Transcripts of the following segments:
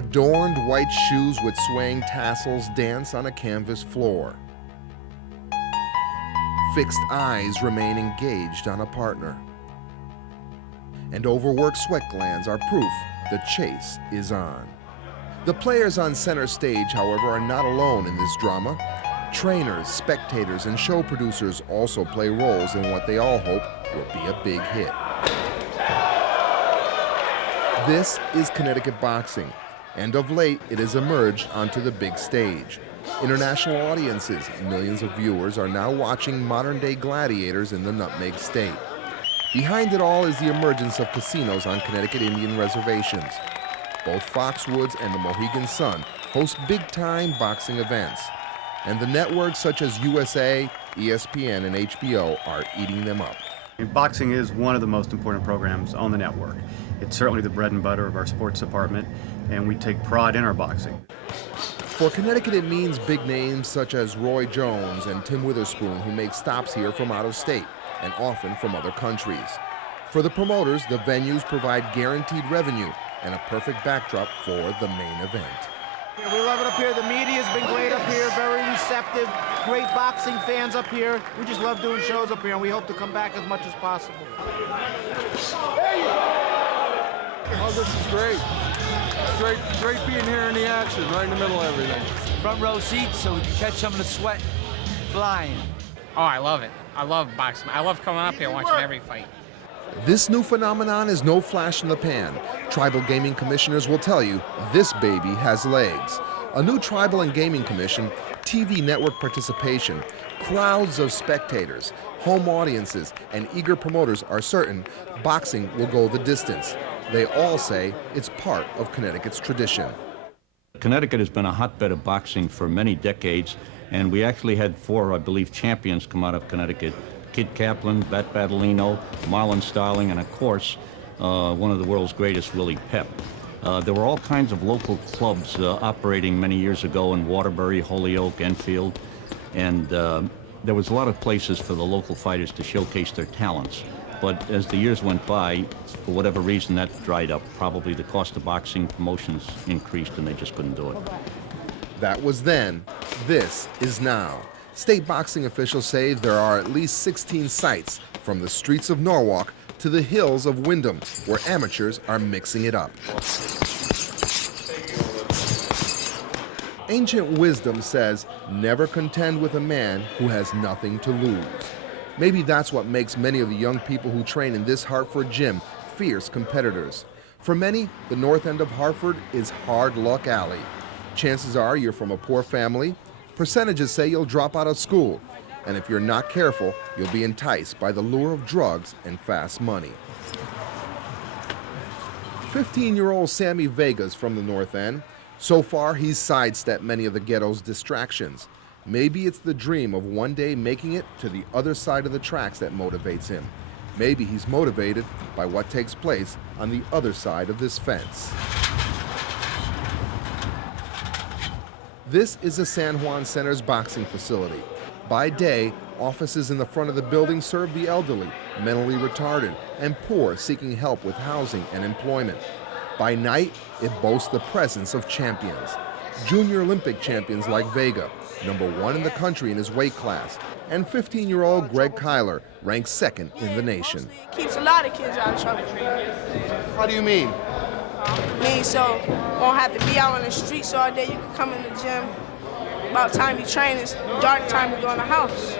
Adorned white shoes with swaying tassels dance on a canvas floor. Fixed eyes remain engaged on a partner. And overworked sweat glands are proof the chase is on. The players on center stage, however, are not alone in this drama. Trainers, spectators, and show producers also play roles in what they all hope will be a big hit. This is Connecticut boxing, and of late it has emerged onto the big stage. International audiences, millions of viewers are now watching modern-day gladiators in the Nutmeg State. Behind it all is the emergence of casinos on Connecticut Indian reservations. Both Foxwoods and the Mohegan Sun host big-time boxing events, and the networks such as USA, ESPN, and HBO are eating them up. Boxing is one of the most important programs on the network. It's certainly the bread and butter of our sports department, and we take pride in our boxing. For Connecticut, it means big names such as Roy Jones and Tim Witherspoon, who make stops here from out of state and often from other countries. For the promoters, the venues provide guaranteed revenue and a perfect backdrop for the main event. Yeah, we love it up here. The media's been great up here, very receptive, great boxing fans up here. We just love doing shows up here, and we hope to come back as much as possible. Oh, this is great. Great being here in the action, right in the middle of everything. Front row seats so we can catch some of the sweat flying. Oh, I love it. I love boxing. I love coming up here watching every fight. This new phenomenon is no flash in the pan. Tribal gaming commissioners will tell you this baby has legs. A new tribal and gaming commission, TV network participation, crowds of spectators, home audiences, and eager promoters are certain boxing will go the distance. They all say it's part of Connecticut's tradition. Connecticut has been a hotbed of boxing for many decades, and we actually had 4, I believe, champions come out of Connecticut. Kid Kaplan, Bat Badalino, Marlon Starling, and of course, one of the world's greatest, Willie Pep. There were all kinds of local clubs operating many years ago in Waterbury, Holyoke, Enfield, and there was a lot of places for the local fighters to showcase their talents. But as the years went by, for whatever reason, that dried up. Probably the cost of boxing promotions increased and they just couldn't do it. That was then. This is now. State boxing officials say there are at least 16 sites, from the streets of Norwalk to the hills of Wyndham, where amateurs are mixing it up. Ancient wisdom says, never contend with a man who has nothing to lose. Maybe that's what makes many of the young people who train in this Hartford gym fierce competitors. For many, the north end of Hartford is hard luck alley. Chances are you're from a poor family. Percentages say you'll drop out of school. And if you're not careful, you'll be enticed by the lure of drugs and fast money. 15-year-old Sammy Vega's from the north end. So far, he's sidestepped many of the ghetto's distractions. Maybe it's the dream of one day making it to the other side of the tracks that motivates him. Maybe he's motivated by what takes place on the other side of this fence. This is the San Juan Center's boxing facility. By day, offices in the front of the building serve the elderly, mentally retarded, and poor seeking help with housing and employment. By night, it boasts the presence of champions. Junior Olympic champions like Vega, #1 in the country in his weight class, and 15-year-old Greg Kyler, ranked 2nd in the nation. Keeps a lot of kids out of trouble. How do you mean? So won't have to be out on the streets all day. You can come in the gym. About time you train, it's dark time to go in the house.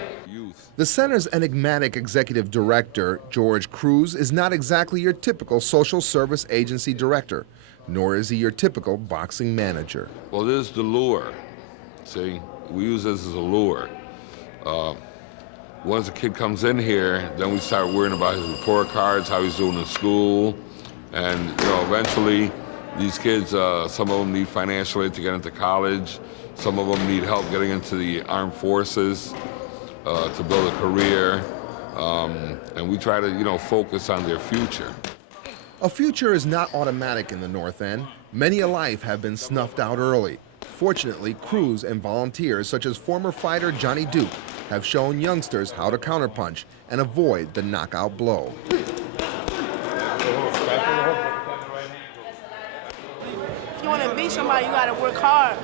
The center's enigmatic executive director, George Cruz, is not exactly your typical social service agency director, nor is he your typical boxing manager. Well, this is the lure. See, we use this as a lure. Once a kid comes in here, then we start worrying about his report cards, how he's doing in school, and eventually these kids, some of them need financial aid to get into college, some of them need help getting into the armed forces to build a career, and we try to focus on their future. A future is not automatic in the North End. Many a life have been snuffed out early. Fortunately, crews and volunteers such as former fighter Johnny Duke have shown youngsters how to counterpunch and avoid the knockout blow. If you want to be somebody, you gotta work hard.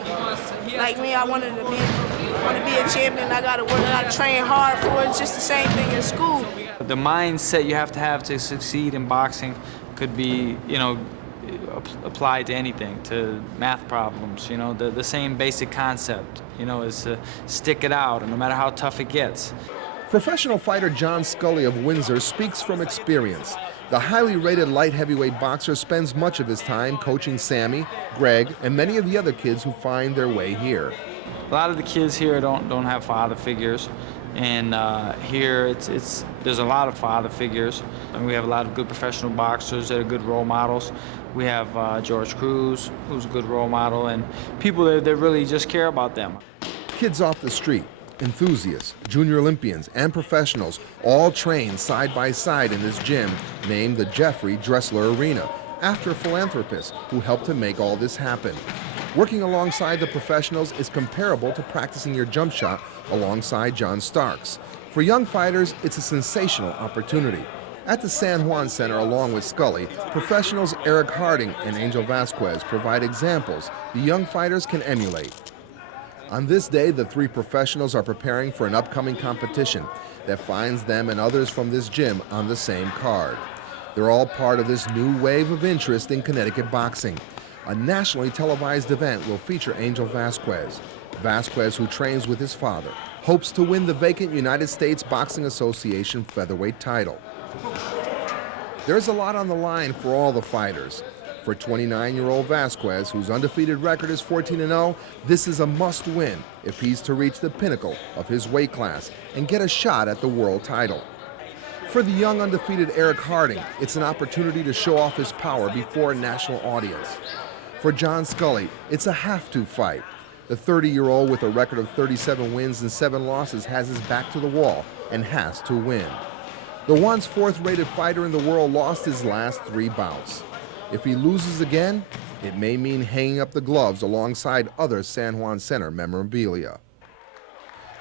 Like me, I want to be a champion. I gotta work, I gotta train hard for it. It's just the same thing in school. The mindset you have to succeed in boxing could be, applied to anything, to math problems. The same basic concept, is to stick it out, and no matter how tough it gets. Professional fighter John Scully of Windsor speaks from experience. The highly rated light heavyweight boxer spends much of his time coaching Sammy, Greg, and many of the other kids who find their way here. A lot of the kids here don't have father figures, and here there's a lot of father figures, and we have a lot of good professional boxers that are good role models. We have George Cruz, who's a good role model, and people that really just care about them. Kids off the street, enthusiasts, junior Olympians, and professionals all train side by side in this gym named the Jeffrey Dressler Arena, after philanthropists who helped to make all this happen. Working alongside the professionals is comparable to practicing your jump shot alongside John Starks. For young fighters, it's a sensational opportunity. At the San Juan Center, along with Scully, professionals Eric Harding and Angel Vasquez provide examples the young fighters can emulate. On this day, the three professionals are preparing for an upcoming competition that finds them and others from this gym on the same card. They're all part of this new wave of interest in Connecticut boxing. A nationally televised event will feature Angel Vasquez. Vasquez, who trains with his father, hopes to win the vacant United States Boxing Association featherweight title. There's a lot on the line for all the fighters. For 29-year-old Vasquez, whose undefeated record is 14-0, this is a must-win if he's to reach the pinnacle of his weight class and get a shot at the world title. For the young undefeated Eric Harding, it's an opportunity to show off his power before a national audience. For John Scully, it's a have-to fight. The 30-year-old with a record of 37 wins and 7 losses has his back to the wall and has to win. The once fourth-rated fighter in the world lost his last 3 bouts. If he loses again, it may mean hanging up the gloves alongside other San Juan Center memorabilia.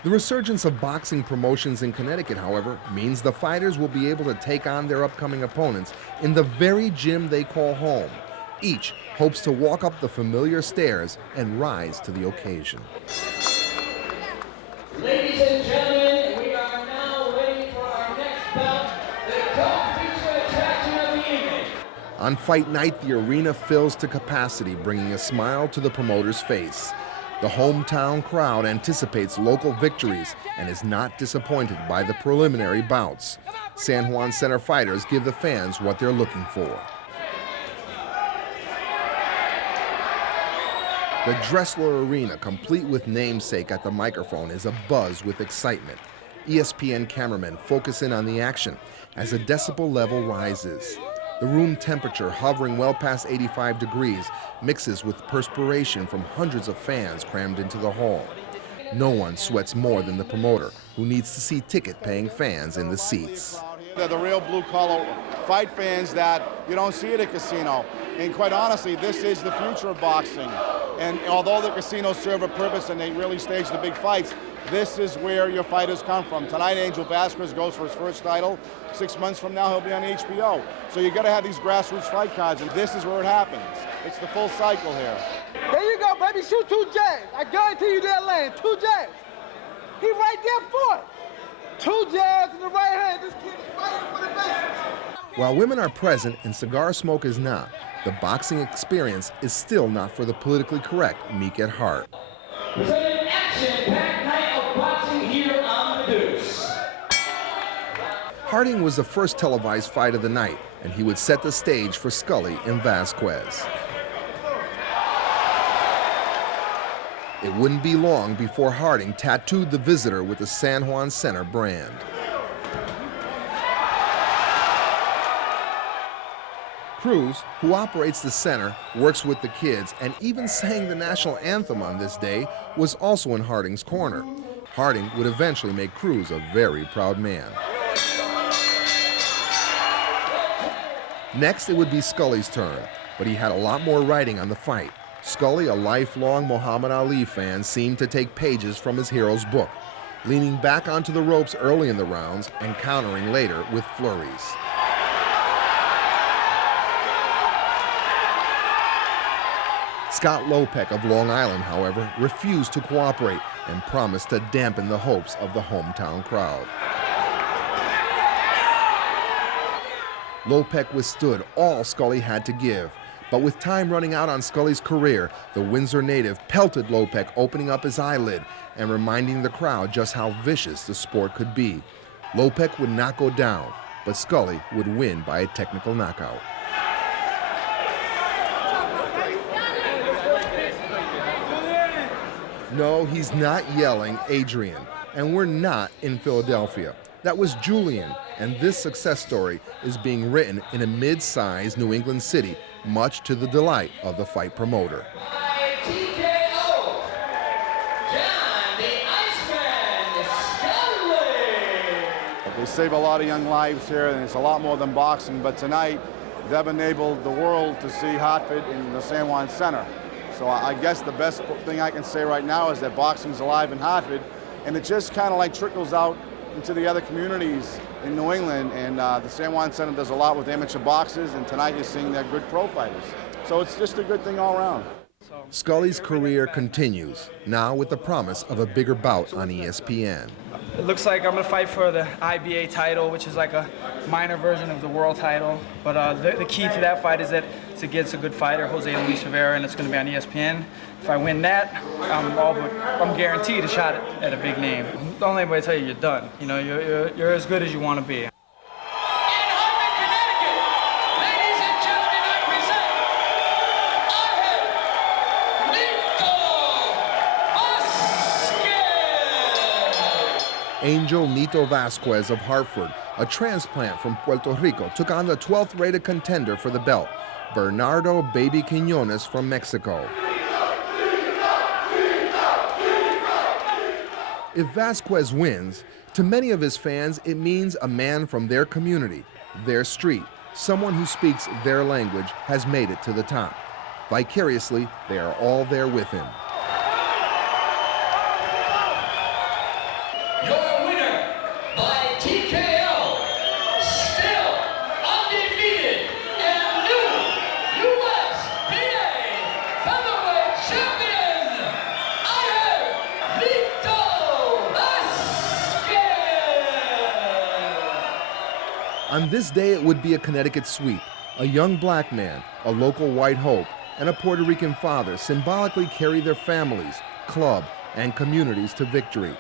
The resurgence of boxing promotions in Connecticut, however, means the fighters will be able to take on their upcoming opponents in the very gym they call home. Each hopes to walk up the familiar stairs and rise to the occasion. Ladies and gentlemen, we are now waiting for our next bout, the co-feature attraction of the evening. On fight night, the arena fills to capacity, bringing a smile to the promoter's face. The hometown crowd anticipates local victories and is not disappointed by the preliminary bouts. San Juan Center fighters give the fans what they're looking for. The Dressler Arena, complete with namesake at the microphone, is abuzz with excitement. ESPN cameramen focus in on the action as the decibel level rises. The room temperature, hovering well past 85 degrees, mixes with perspiration from hundreds of fans crammed into the hall. No one sweats more than the promoter, who needs to see ticket-paying fans in the seats. They're the real blue-collar fight fans that you don't see at a casino. And quite honestly, this is the future of boxing. And although the casinos serve a purpose and they really stage the big fights, this is where your fighters come from. Tonight, Angel Vasquez goes for his first title. 6 months from now, he'll be on HBO. So you got to have these grassroots fight cards, and this is where it happens. It's the full cycle here. There you go, baby. Shoot 2 jabs. I guarantee you they'll land. 2 jabs. He right there for it. 2 jabs in the right hand. This kid is fighting for the basics. While women are present and cigar smoke is not, the boxing experience is still not for the politically correct meek at heart. Presenting an action-packed night of boxing here on the Deuce. Harding was the first televised fight of the night, and he would set the stage for Scully and Vasquez. It wouldn't be long before Harding tattooed the visitor with the San Juan Center brand. Cruz, who operates the center, works with the kids, and even sang the national anthem on this day, was also in Harding's corner. Harding would eventually make Cruz a very proud man. Next, it would be Scully's turn, but he had a lot more writing on the fight. Scully, a lifelong Muhammad Ali fan, seemed to take pages from his hero's book, leaning back onto the ropes early in the rounds and countering later with flurries. Scott Lopek of Long Island, however, refused to cooperate and promised to dampen the hopes of the hometown crowd. Lopek withstood all Scully had to give, but with time running out on Scully's career, the Windsor native pelted Lopek, opening up his eyelid and reminding the crowd just how vicious the sport could be. Lopek would not go down, but Scully would win by a technical knockout. No, he's not yelling Adrian, and we're not in Philadelphia. That was Julian, and this success story is being written in a mid-sized New England city, much to the delight of the fight promoter. They save a lot of young lives here, and it's a lot more than boxing, but tonight they've enabled the world to see Hartford in the San Juan Center. So I guess the best thing I can say right now is that boxing's alive in Hartford, and it just kind of like trickles out into the other communities in New England, and the San Juan Center does a lot with amateur boxers, and tonight you're seeing their good pro fighters. So it's just a good thing all around. Scully's career continues, now with the promise of a bigger bout on ESPN. It looks like I'm going to fight for the IBA title, which is like a minor version of the world title. But the key to that fight is that it's against a good fighter, Jose Luis Rivera, and it's going to be on ESPN. If I win that, I'm guaranteed a shot at a big name. Don't let anybody tell you you're done. You know, you're as good as you want to be. Angel Nito Vasquez of Hartford, a transplant from Puerto Rico, took on the 12th rated contender for the belt, Bernardo Baby Quiñones from Mexico. If Vasquez wins, to many of his fans, it means a man from their community, their street, someone who speaks their language, has made it to the top. Vicariously, they are all there with him. On this day, it would be a Connecticut sweep. A young black man, a local white hope, and a Puerto Rican father symbolically carry their families, club, and communities to victory.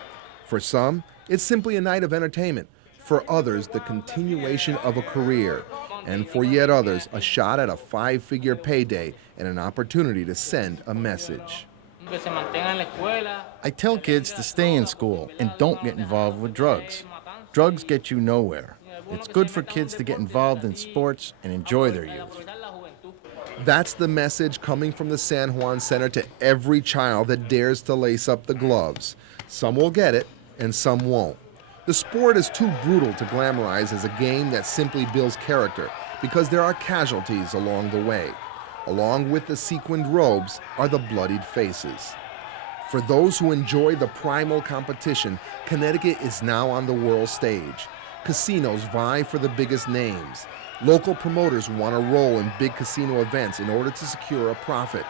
For some, it's simply a night of entertainment. For others, the continuation of a career. And for yet others, a shot at a 5-figure payday and an opportunity to send a message. I tell kids to stay in school and don't get involved with drugs. Drugs get you nowhere. It's good for kids to get involved in sports and enjoy their youth. That's the message coming from the San Juan Center to every child that dares to lace up the gloves. Some will get it, and some won't. The sport is too brutal to glamorize as a game that simply builds character, because there are casualties along the way. Along with the sequined robes are the bloodied faces. For those who enjoy the primal competition, Connecticut is now on the world stage. Casinos vie for the biggest names. Local promoters want to roll in big casino events in order to secure a profit.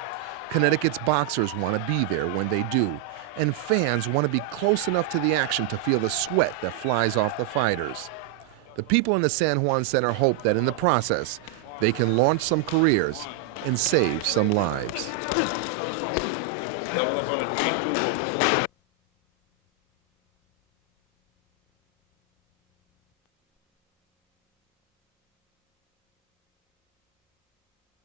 Connecticut's boxers want to be there when they do. And fans want to be close enough to the action to feel the sweat that flies off the fighters. The people in the San Juan Center hope that in the process, they can launch some careers and save some lives.